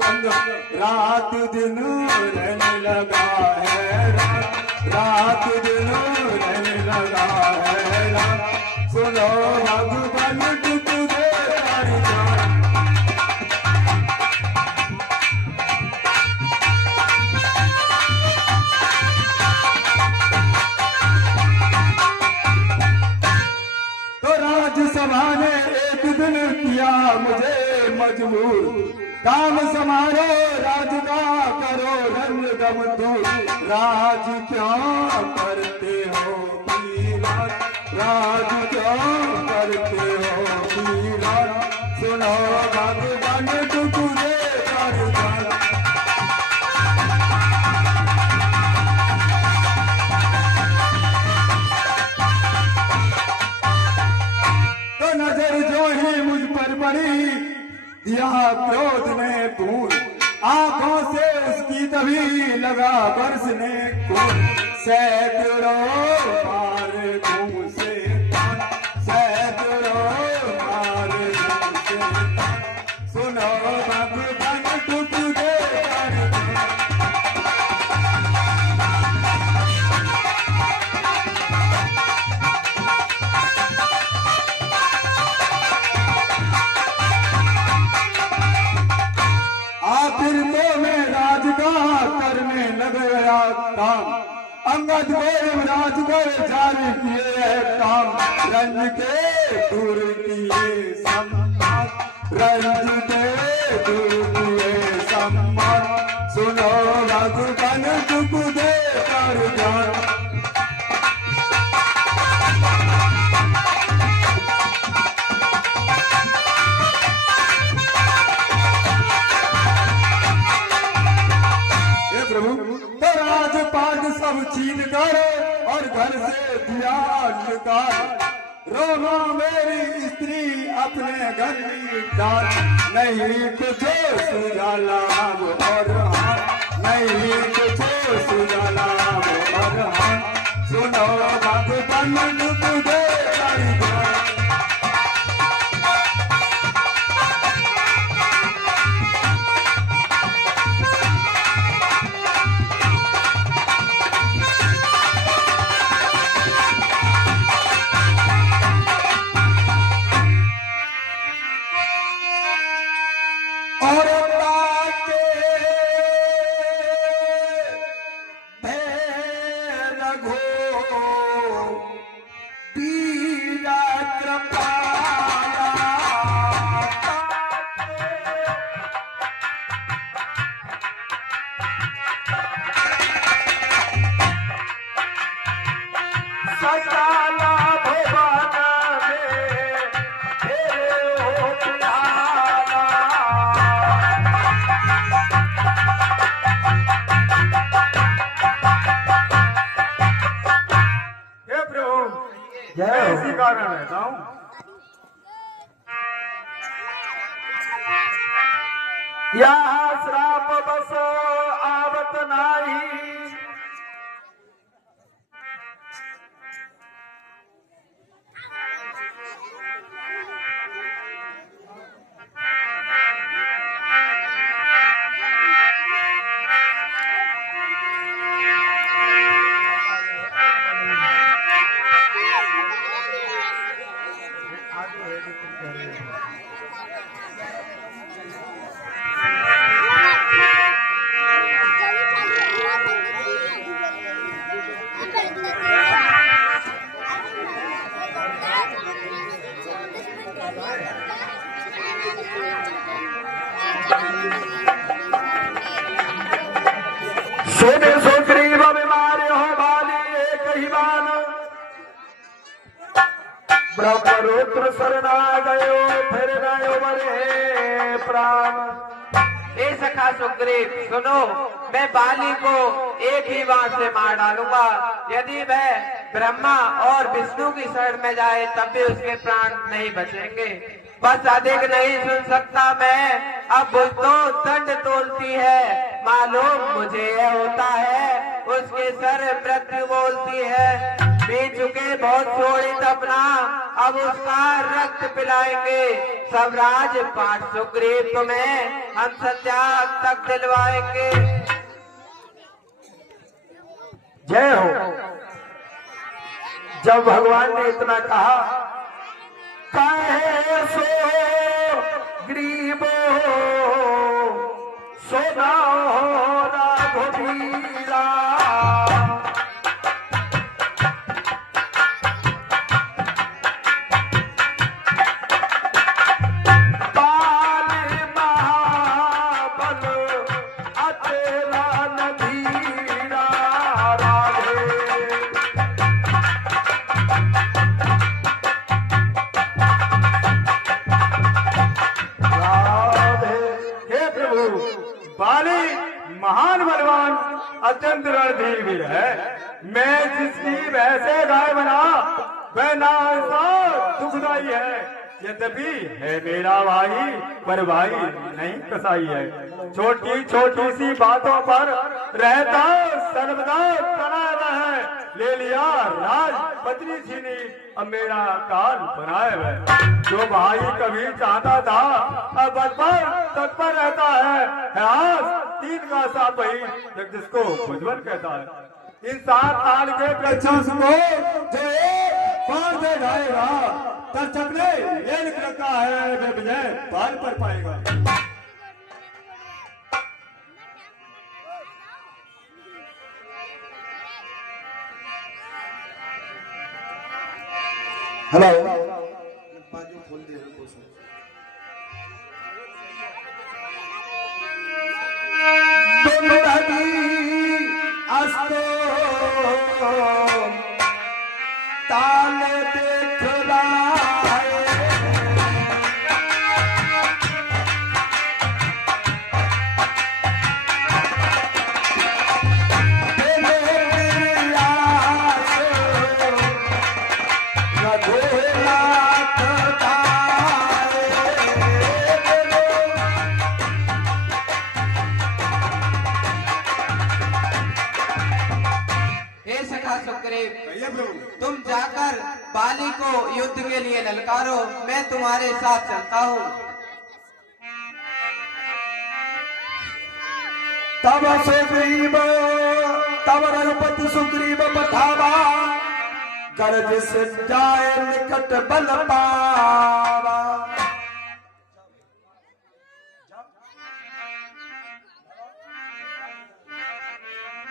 तंग रात दिन रहने लगा है रात दिन रहने लगा है सुनो भगवान तुझे तो राज्यसभा ने एक दिन किया मुझे मजबूर काम समारो राज का करो रंग दम दूर राज क्यों करते हो पीला राज क्यों करते हो पीला सुनो भगवान तुझे तो नजर जो ही मुझ पर पड़ी दिया क्रोध ने भूल आंखों से उसकी तभी लगा बरसने खून सैकड़ों मार घूम से सैकड़ों मार घूम से सुनो भगवान तुझे आखिर तो मैं राज का करने लग गया काम अंगद को राज को जारी किए काम रंज के दूर किए सम्मान रंज के दूर किए सम्मान सुनो भगवान तुझे कर जान तो राजपाट सब छीन कर और घर से दिया निकाल रो रो मेरी स्त्री अपने घर डाल नहीं कुछ सुझाला और नहीं कुछ सुझाला और सुनो भगवान तुझे इसी कारण रहता हूँ यहाँ श्राप बस आवत नाही सोने सो गरीब बीमार हो बाली एक ही बान ब्रह्मरुद्र शरणा गयो फिर गयो मरे प्राण। ए सखा सुग्रीव सुनो, मैं बाली को एक ही बाण से मार डालूंगा। यदि वह ब्रह्मा और विष्णु की शरण में जाए तब भी उसके प्राण नहीं बचेंगे। बस अधिक नहीं सुन सकता मैं, अब तो दंड तोलती है, मालूम मुझे यह होता है, उसके सर मृत्यु बोलती है। पी चुके बहुत शोणित अपना, अब उसका रक्त पिलाएंगे, सब राज पाठ सुग्रीव तुम्हें हम संध्या तक दिलवाएंगे। जय हो। जब भगवान ने इतना कहा, कहे सो ग्रीबो सोना रघुवीरा, बाल महाबल अतेरा नधीरा राधे। बाली महान बलवान अत्यंत रणधीर है। मैं जिसकी वैसे गाय बना वह ना दुखदाई है, यद्यपि है मेरा भाई पर भाई नहीं कसाई है। छोटी छोटी सी बातों पर रहता सर्वदा तना है, ले लिया राज पत्नी छीनी अब मेरा काल बनाए हुए। जो भाई कभी चाहता था अब बचपन तत्पर रहता है आज तीन का साथ वही जिसको भुजबल कहता है। इन 7 ताल के प्रक्षण को जो पार से जाएगा तब चकने ये लिख रखा है वे विजय पार पर पाएगा। हेलो खोल दे अस्तो ताल देख तुम जाकर बाली को युद्ध के लिए ललकारो, मैं तुम्हारे साथ चलता हूँ। तब सुग्रीव तब रघुपति सुग्रीव पठावा, गर्ज से जाए निकट बल पावा।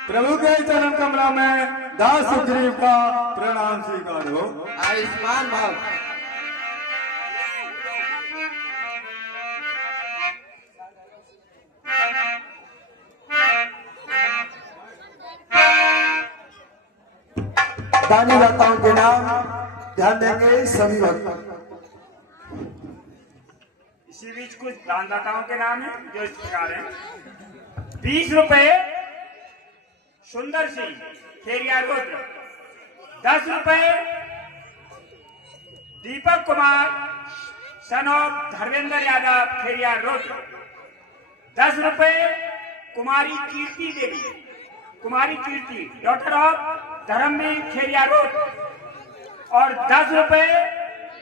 प्रभु के चरण कमला में दास सुग्रीव का प्रणाम स्वीकार हो। आयुष्मान भव। दानी दाताओं के नाम ध्यान देंगे सभी भक्त। इसी बीच कुछ दानदाताओं के नाम है जो इस प्रकार है। 20 रुपए सुंदर सिंह खेरिया रुद्र, 10 रुपए दीपक कुमार सन ऑफ धर्मेंद्र यादव खेरिया रुद्र, 10 रुपए कुमारी कीर्ति देवी, कुमारी कीर्ति डॉक्टर ऑफ धर्मवीर खेरिया रुद्र, और 10 रुपए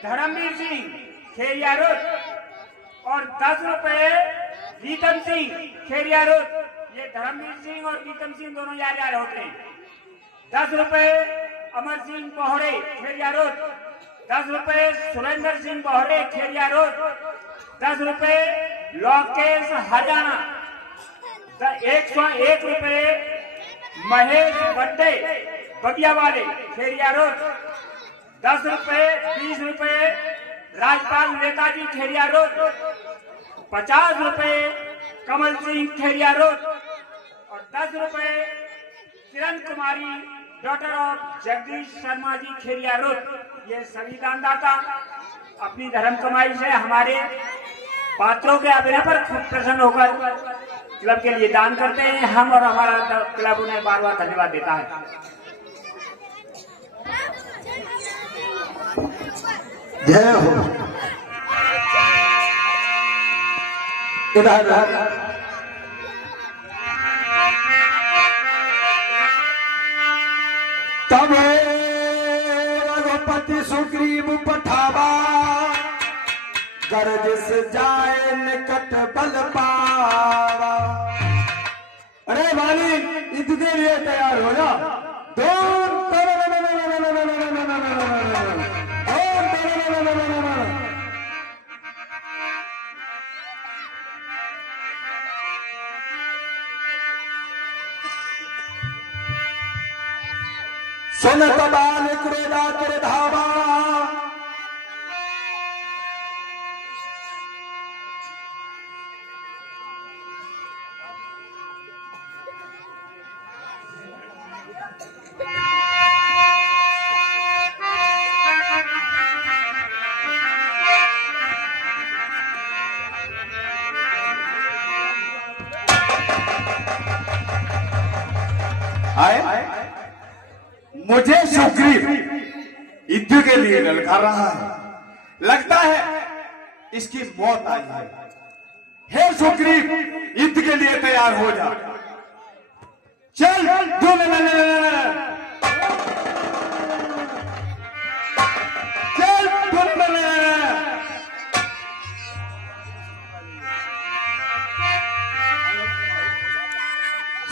धर्मवीर सिंह खेरिया रुद्र, और 10 रुपए गीतम सिंह खेरिया रुद्र। ये धर्मवीर सिंह और गीतम सिंह दोनों यार होते हैं। 10 रुपए अमर सिंह बोहरे खेरिया रोड, 10 रुपए सुरेंद्र सिंह बोहरे खेरिया रोड, 10 रुपए लोकेश हजाना, 101 रुपए महेश बड्डे बगिया वाले खेरिया रोड, 10 रुपए 20 रुपए राजपाल नेताजी खेरिया रोड, 50 रुपए कमल सिंह खेरिया रोड, और 10 रुपए Kiran Kumari daughter of Jagdish Sharma ji Kheria road. ये सभी दानदाता अपनी धर्म कमाई से हमारे पात्रों के अभिनय पर खूब प्रसन्न होकर क्लब के लिए दान करते हैं। हम और हमारा क्लब उन्हें बार बार धन्यवाद देता है। जय हो। इधर तब रघुपति सुग्रीव पठावा गरज से जाए निकट बल पावा। अरे वाली युद्ध के लिए तैयार हो जा। सुनत बाल क्रोधातुर धावा आए मुझे सुग्रीव युद्ध के लिए ललकार रहा है। लगता है इसकी मौत आई है। हे सुग्रीव युद्ध के लिए तैयार हो जा। चल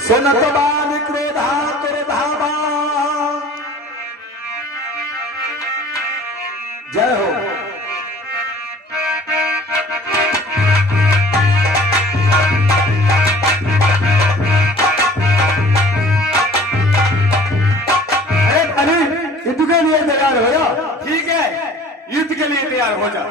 सुनत बाल क्रोधातुर धावा। जय हो। अरे खाली युद्ध के लिए तैयार हो जा। ठीक है युद्ध के लिए तैयार हो जा।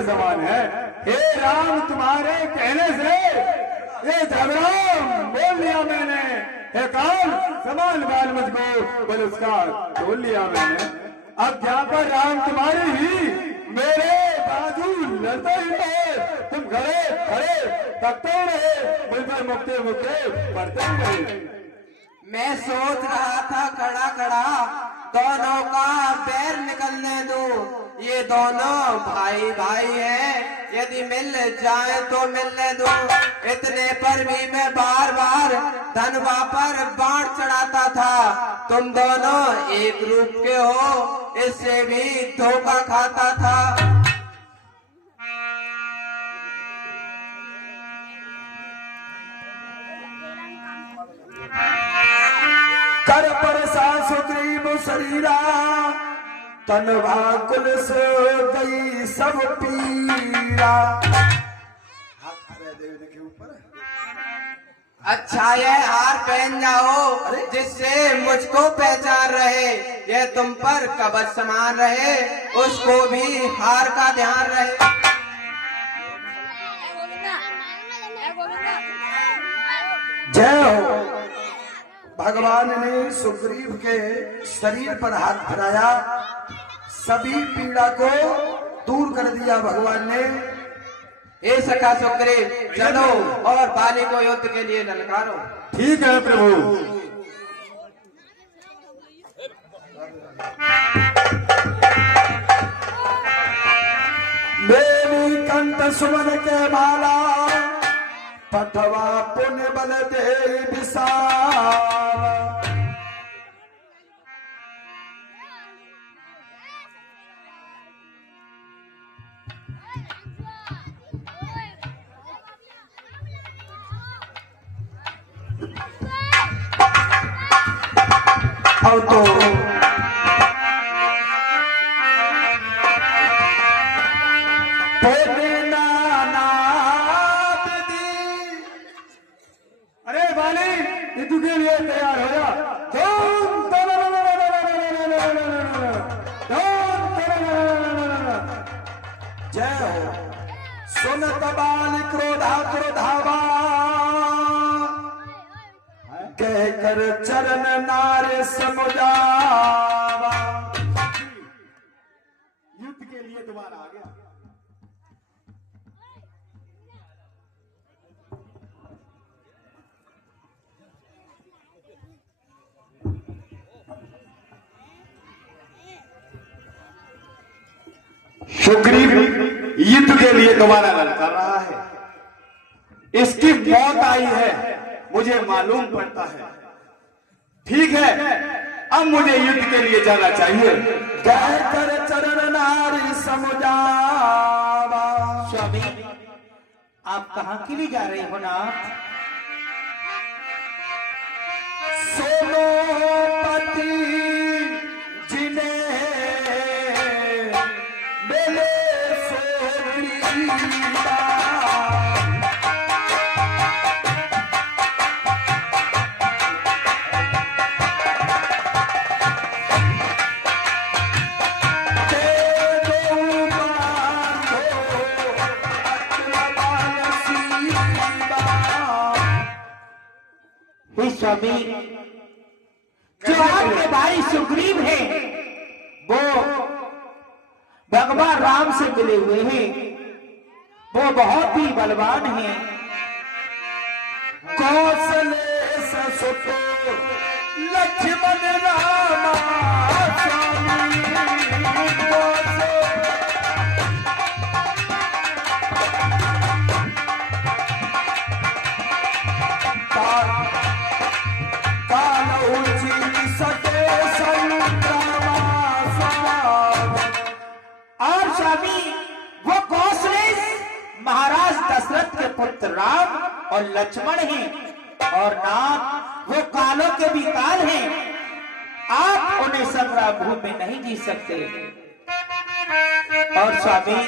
समान है। हे राम तुम्हारे कहने से ये झगड़ा बोल लिया मैंने। हे काल समान बाल मुझको बलुस्कार बोल लिया मैंने। अब जहाँ पर राम तुम्हारी ही मेरे बाजू लड़ते ही रहे। तुम खड़े खड़े तकते ही रहे। मुझ पर मुक्के मुक्के पड़ते ही रहे। मैं सोच रहा था खड़ा खड़ा दोनों का पैर निकलने दो। ये दोनों भाई भाई हैं, यदि मिल जाए तो मिलने दो। इतने पर भी मैं बार बार धनवा पर बाण चढ़ाता था। तुम दोनों एक रूप के हो, इससे भी धोखा खाता था। कर पर सुग्रीव शरीरा तनवा कुल से गई सब पीरा। के ऊपर अच्छा ये हार पहन जाओ जिससे मुझको पहचान रहे। ये तुम पर कवच समान रहे, उसको भी हार का ध्यान रहे। जय हो। भगवान ने सुग्रीव के शरीर पर हाथ फिराया, सभी पीड़ा को दूर कर दिया भगवान ने। हे सखा सुग्रीव, चलो और बाली को युद्ध के लिए ललकारो। ठीक है प्रभु। मेरी कंठ सुमन के माला, पठवा पुण्य बल दे विशाल। अब तो अरे बाली, युद्ध के लिए तैयार हो जा। जय हो। सुन कबाल क्रोधा क्रोधावा, कहकर चरण नारे समुझावा। युद्ध के लिए दोबारा आ गया। सुग्रीव युद्ध के लिए दोबारा ललकार रहा है। इसकी मौत आई है, मुझे मालूम पड़ता है। ठीक है, अब मुझे युद्ध के लिए जाना चाहिए। कहकर चरण नारी समुझावा। स्वामी, आप कहाँ के लिए जा रहे हो नाथ? सोनोपति जिन्हें मिले सोग्रीवा। स्वामी, जो आपके भाई सुग्रीव हैं, वो भगवान राम से मिले हुए हैं। वो बहुत ही बलवान हैं। कौशले ससुत लक्ष्मण रामा स्वामी। और स्वामी, वो कौशलेश महाराज दशरथ के पुत्र राम और लक्ष्मण हैं। और नाथ, वो कालों के भी काल हैं। आप उन्हें संग्राम भूमि में नहीं जीत सकते। और स्वामी,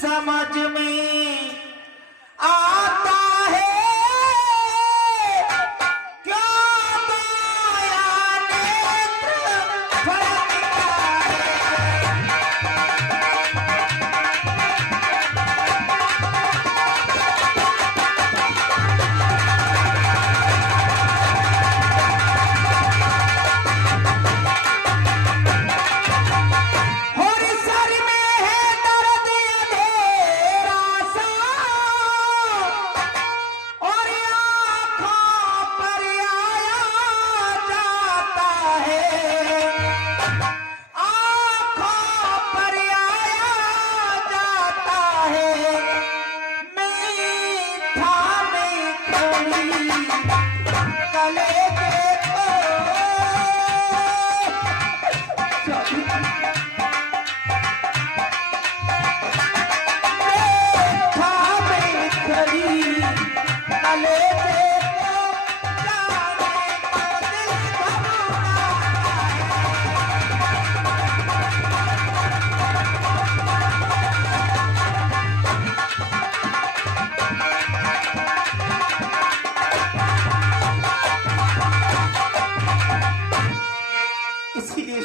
समझ में आता है क्या माया नेत्र फड़कता है। और सर में है दर्द अंधेरा सा,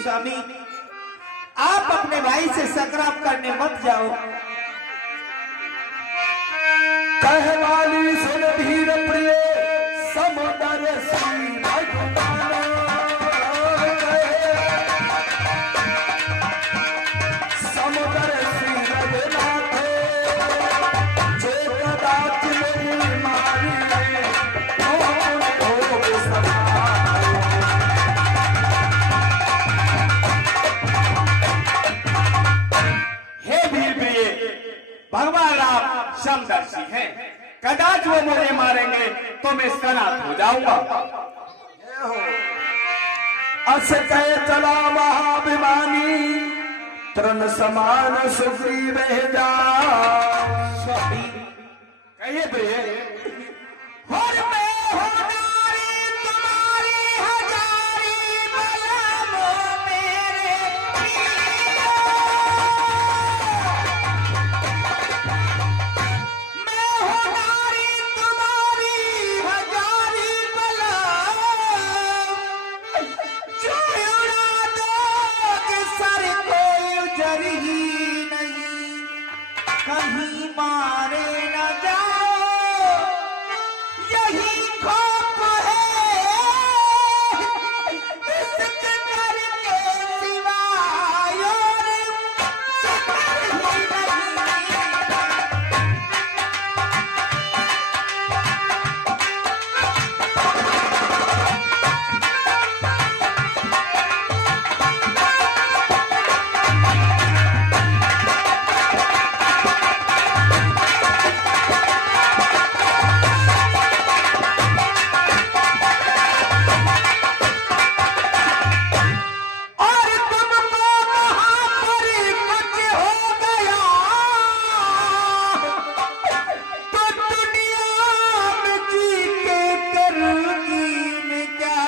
स्वामी, आप अपने भाई से संग्राम करने मत जाओ। कह वाली सुन धीर प्रिय समुद्र श्री भगवान समुद्र श्री रघुनाथ जो कदाच मेरी मारी हे वीर प्रिय, भगवान राम समदर्शी हैं। कदाच वो मुझे मारेंगे तो मैं सनात हो जाऊंगा। अस कह चला महाभिमानी तृण समान सुग्रीव जा। कहिए प्रिय। और मैं हूँ नारी तुम्हारी हजारी बलमो मेरे प्रिय। मैं हूँ नारी तुम्हारी हजारी बलम, जो उड़ा दोगे सर कोई उजर ही नहीं, कहीं मारे न जाओ यही खौफ है, इसके डर के सिवाय और फिक्र ही नहीं। और तुमको वहाँ पर कुछ हो गया तो दुनिया में जी के करूंगी मैं क्या,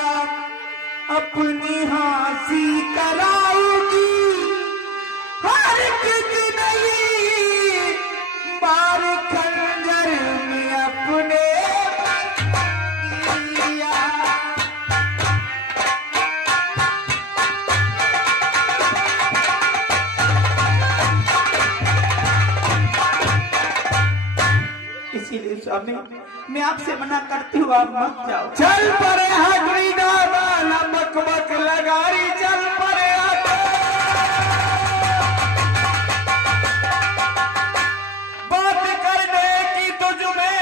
अपनी हंसी कराऊंगी हर किस नहीं, मार खंजर में अपने किया। इसीलिए स्वामी, मैं आपसे मना करती हूँ, आप मत जाओ। चल परे हटरी दादा नमक बक लगारी चल परे बात करने की तुझ में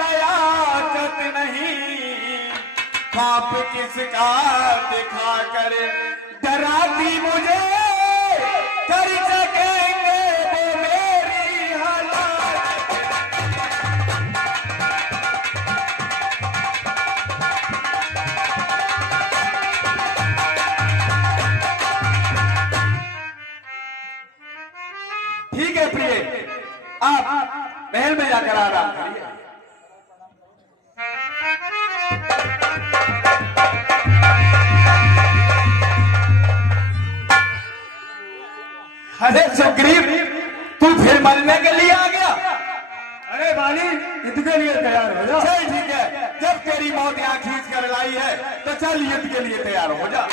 लयाकत नहीं, पाप किसका दिखा कर डराती मुझे, कर सकेंगे वो मेरी हालत। ठीक है प्रिय, आप महल में जाकर आराम करिए। अरे सुग्रीव, तू फिर मरने के लिए आ गया? अरे बाली, युद्ध के लिए तैयार हो जा। चल ठीक है, जब तेरी मौत यहाँ खींच कर लाई है तो चल युद्ध के लिए तैयार हो जा।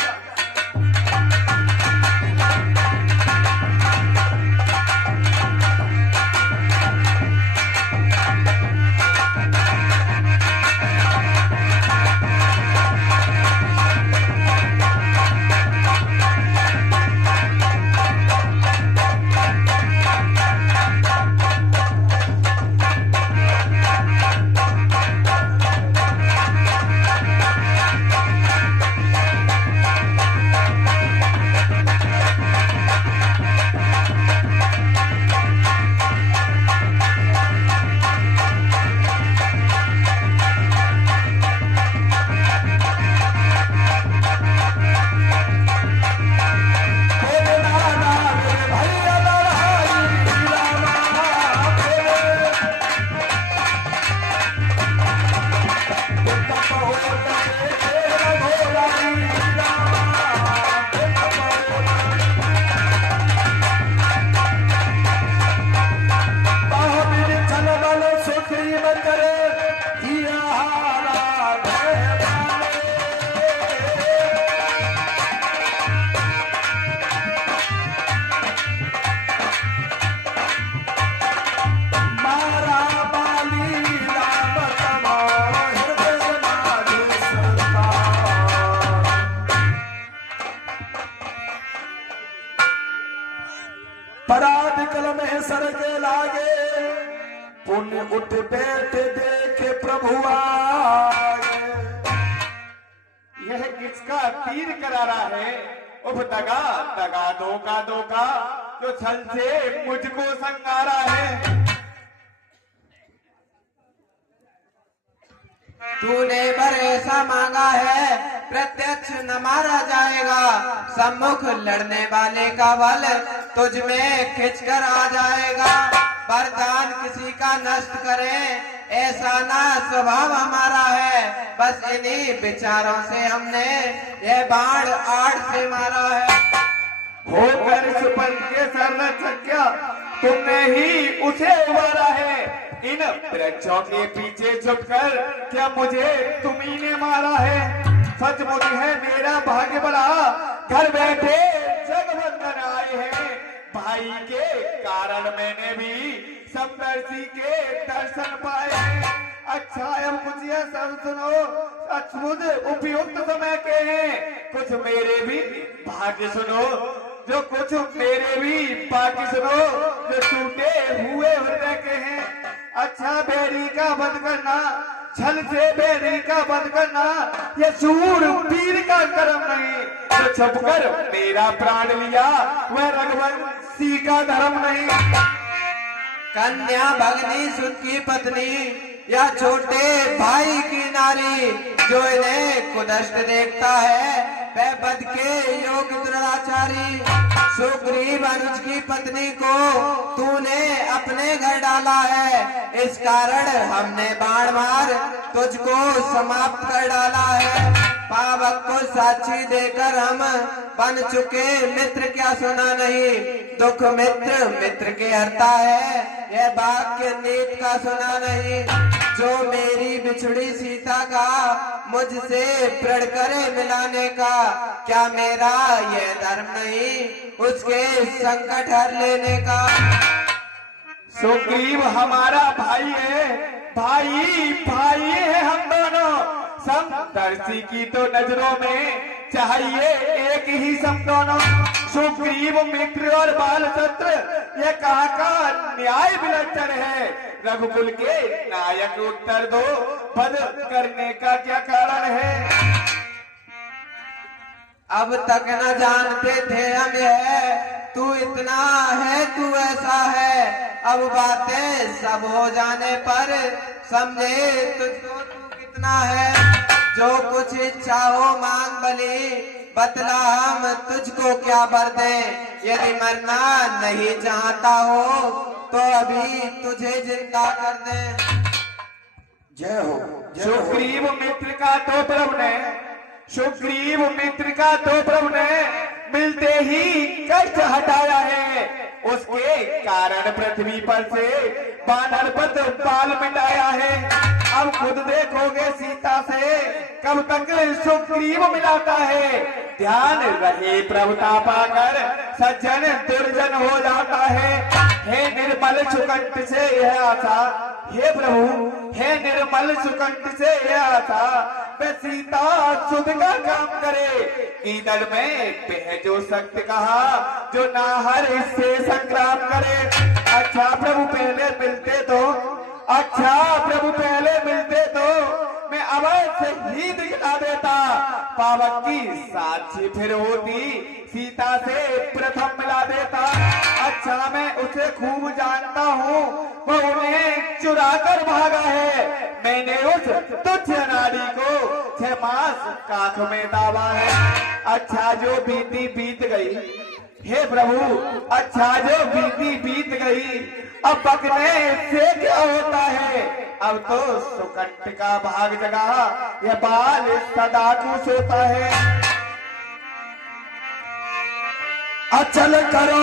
कल में सर के लागे, पुण्य उठ बैठ देखे प्रभु आगे। यह किसका तीर करारा है? उफ दगा दगा धोखा जो छल से मुझको संगारा है। तूने भरोसा मांगा है प्रत्यक्ष न मारा जाएगा, सम्मुख लड़ने वाले का बल तुझ में खिंच कर आ जाएगा। वरदान किसी का नष्ट करें ऐसा ना स्वभाव हमारा है, बस इन्हीं विचारों से हमने यह बाण आड़ से मारा है। होकर इस पंथ के सरनचक्या तुमने ही उसे उबारा है। इन वृक्षों के पीछे छुपकर क्या मुझे तुम्ही ने मारा है? सचमुच है मेरा भाग्य बड़ा, घर बैठे जगबंधन आए हैं। भाई के कारण मैंने भी समदर्शी के दर्शन पाए हैं। अच्छा अब मुझे सब सुनो, सचमुच उपयुक्त समय के हैं। कुछ मेरे भी भाग्य सुनो, जो कुछ मेरे भी बाकी सुनो, जो टूटे हुए हृदय के हैं। अच्छा बैरी का वध करना, छल से बैरी का वध करना, ये सूर पीर का कर्म नहीं। जो छुपकर मेरा प्राण लिया वह रघुवंशी का धर्म नहीं। कन्या भगनी सुत की पत्नी या छोटे भाई की नारी, जो इन्हें कुदष्ट देखता है वह बद के योग्य दुराचारी। सुग्रीव अनुज की पत्नी को तूने अपने घर डाला है, इस कारण हमने बाण मार तुझको समाप्त कर डाला है। पावक को साक्षी देकर हम बन चुके मित्र क्या सुना नहीं, दुख मित्र मित्र के हरता है यह वाक्य नीत का सुना नहीं। जो मेरी बिछड़ी सीता का मुझसे प्रण करे मिलाने का, क्या मेरा यह धर्म नहीं उसके संकट हर लेने का। सुग्रीव हमारा भाई है, भाई है हम दोनों। समदर्शी की तो नजरों में चाहिए एक ही सम दोनों। सुग्रीव मित्र और बालचंद्र ये कहाँ का न्याय विलक्षण है। रघुकुल के नायक उत्तर दो, वध करने का क्या कारण है? अब तक न जानते थे हम यह, तू इतना है तू ऐसा है। अब बातें सब हो जाने पर समझे तुझको तू कितना है। जो कुछ इच्छा हो मांग बली, बतला हम तुझको क्या बर दें। यदि मरना नहीं चाहता हो तो अभी तुझे जिंदा कर दें। जय हो। सुग्रीव मित्र का तो प्रभु ने, सुग्रीव मित्र का तो प्रभु ने मिलते ही कष्ट हटाया है। उसके कारण पृथ्वी पर से बानर पद बाल मिटाया है। अब खुद देखोगे सीता से कब तक सुग्रीव मिलाता है। ध्यान रहे प्रभुता पाकर सज्जन दुर्जन हो जाता है। हे निर्मल सुकंठ से यह आशा, हे प्रभु हे निर्मल सुकंठ से यह आशा, मैं सीता सुध का काम करे। ईंधन में बह जो सत्य कहा, जो नाहर इससे संग्राम करे। अच्छा प्रभु पहले मिलते तो, अच्छा प्रभु पहले मिलते तो मैं अवश्य ही दिखला देता। पावक की साक्षी फिर होती, सीता से प्रथम मिला देता। अच्छा मैं उसे खूब जानता हूँ, वो उन्हें चुरा कर भागा है। मैंने उस तुच्छ नारी को 6 मास काख में दावा है। अच्छा जो बीती बीत गई, हे प्रभु अच्छा जो बीती बीत गई, अब बकने से क्या होता है। अब तो सुकंठ का भाग जगा, यह बाल सदा को सोता है। अचल करो